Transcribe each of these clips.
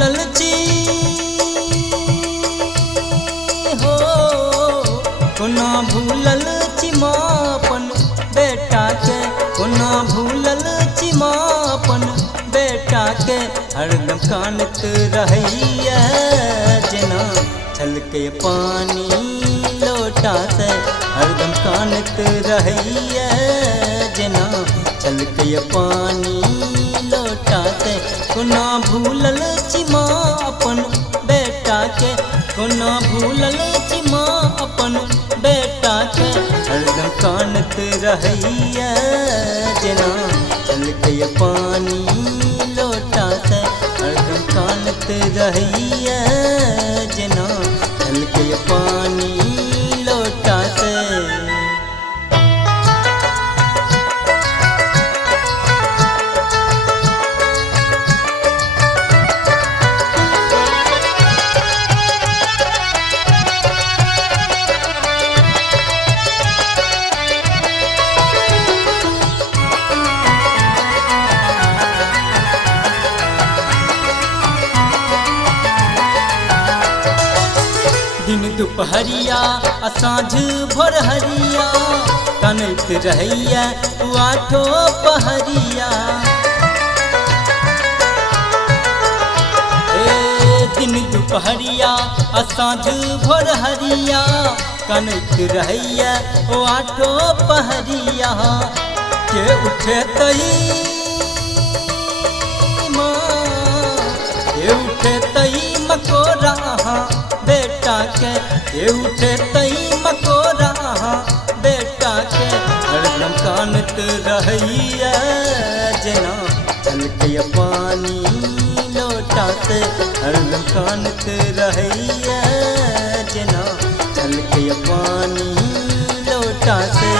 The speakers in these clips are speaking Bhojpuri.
भूलल छी हो, कोना भूलल छी माँ अपन बेटा के, कोना भूलल छी माँ अपन बेटा के। हरदम कानत रहैया जेना छलके पानी लोटा से, हरदम कानत रहैया जेना छलके पानी लोटा से। कोना भूलल छी माँ अपन बेटा के, कोना भूलल छी माँ अपन बेटा के। हरदम कानत रहैया जेना छलके पानी लोटा से, हरदम कानत रहैया जेना छलके पानी लोटा से। दिन दुपहरिया आ साँझ भोरहरिया कानैत रहैया आठो पहरिया। दिन दुपहरिया आ साँझ भोरहरिया कानैत रहैया आठो पहरिया। के उठे तई माँ, के उठे तई मकोरा बेटा के, ये उठे तई मकोरा बेटा के। हरदम कानत रहैया जेना छलके पानी लोटा से, हरदम कानत रहैया जेना छलके पानी लोटा से।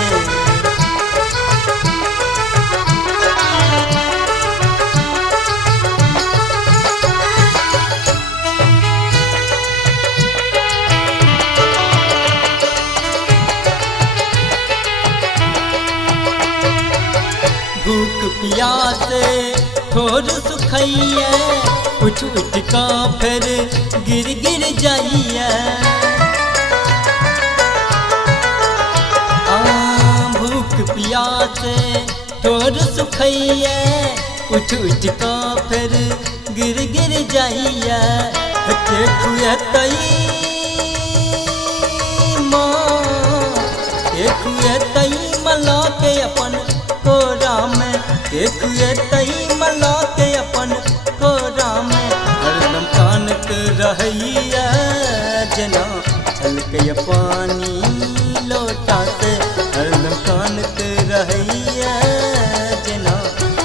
भूख प्यासे ठोर सुखैया, उठ उठ का फिर गिर गिर जाइया। भूख प्यासे ठोर सुखैया, उठ उठ का फिर गिर गिर जाइया। के खुए तई माँ, के खुए तई मला के अपन कोरा में, के खुए तई मला के अपन कोरा में। हरदम कानत रहैया जेना छलके पानी लोटा से, हरदम कानत रहैया जेना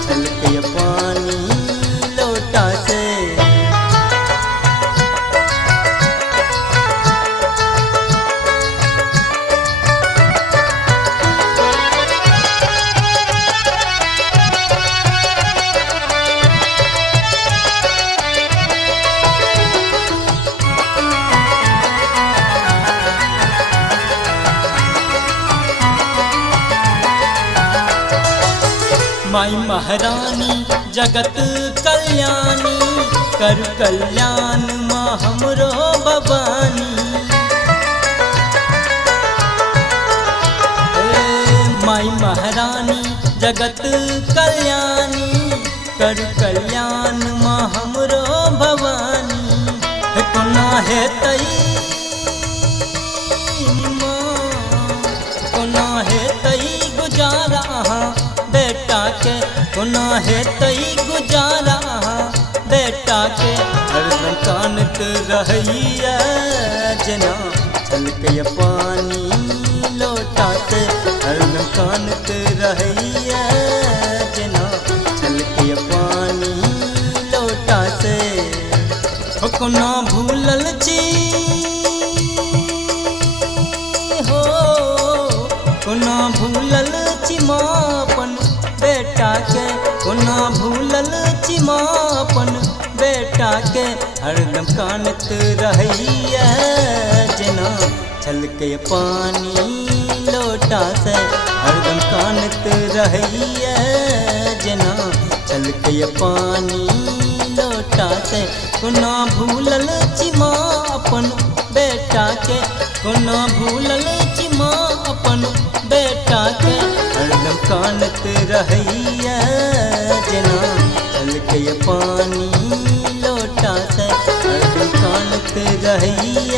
छलके पानी लोटा से। माई महारानी जगत कल्याणी, कर कल्याण माँ हमरो भवानी। माई महारानी जगत कल्याणी, कर कल्याण माँ हमरो भवानी। कोना है तई माँ, कोना है तई गुजारा बेटा के, कोना है तई गुजारा बेटा के। हरदम कानत रहैया जेना छलके पानी लोटा से, हरदम कानत रहैया जेना छलके पानी लोटा से। कोना भूलल छी हो, कोना भूलल छी माँ अपन बेटा के, कोना भूलल छी माँ अपन बेटा के। हरदम कानत रहैया जेना छलके पानी लोटा से, हरदम कानत रहैया जेना छलके पानी लोटा से। कोना भूलल छी माँ अपन बेटा के, कोना भूलल छी माँ अपन बेटा के। हरदम कानत रहैया जेना छलकै पानी लोटा से, हरदम कानत रहैया